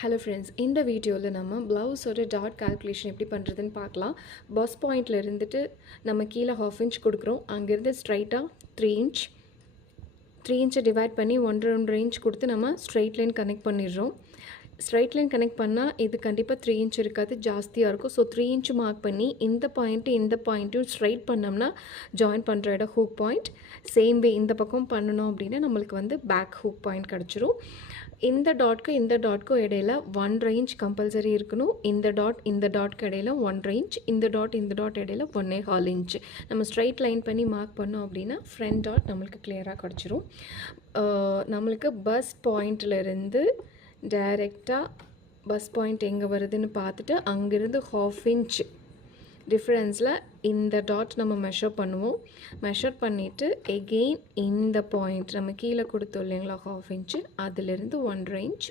Hello friends, இந்த வீடியோவில் நம்ம ப்ளவுஸோட டாட் கால்குலேஷன் எப்படி பண்ணுறதுன்னு பார்க்கலாம். பஸ் பாயிண்டில் இருந்துட்டு நம்ம கீழே 1/2 இன்ச் கொடுக்குறோம். அங்கேருந்து ஸ்ட்ரைட்டாக 3 இன்ச் 3 இன்ச்சை டிவைட் பண்ணி 1.5 இன்ச் கொடுத்து நம்ம ஸ்ட்ரைட் லைன் கனெக்ட் பண்ணிடுறோம். ஸ்ட்ரைட் லைன் கனெக்ட் பண்ணால் இது கண்டிப்பாக 3 இன்ச் இருக்காது, ஜாஸ்தியாக இருக்கும். ஸோ 3 இன்ச் மார்க் பண்ணி இந்த பாயிண்ட்டும் ஸ்ட்ரைட் பண்ணோம்னா ஜாயின் பண்ணுற இடம் ஹூக் பாயிண்ட். சேம் வே இந்த பக்கம் பண்ணணும் அப்படின்னா நம்மளுக்கு வந்து பேக் ஹூக் பாயிண்ட் கிடச்சிரும். இந்த டாட்க்கும் இடையில 1.5 இன்ச் கம்பல்சரி இருக்கணும். இந்த டாட்க்கு இடையில 1.5 இன்ச், இந்த டாட் இடையில 1.25 இன்ச். நம்ம ஸ்ட்ரைட் லைன் பண்ணி மார்க் பண்ணோம் அப்படின்னா ஃப்ரண்ட் டாட் நம்மளுக்கு கிளியராக கிடச்சிரும். நம்மளுக்கு பஸ் பாயிண்ட்லேருந்து டைரெக்டாக பஸ் பாயிண்ட் எங்கே வருதுன்னு பார்த்துட்டு அங்கேருந்து 1/2 இன்ச் டிஃப்ரென்ஸில் இந்த டாட் நம்ம மெஷர் பண்ணுவோம். மெஷர் பண்ணிவிட்டு எகெயின் இந்த பாயிண்ட் நம்ம கீழே கொடுத்தோம் இல்லைங்களா 1/2 இன்ச்சு, அதிலிருந்து 1.5 இன்ச்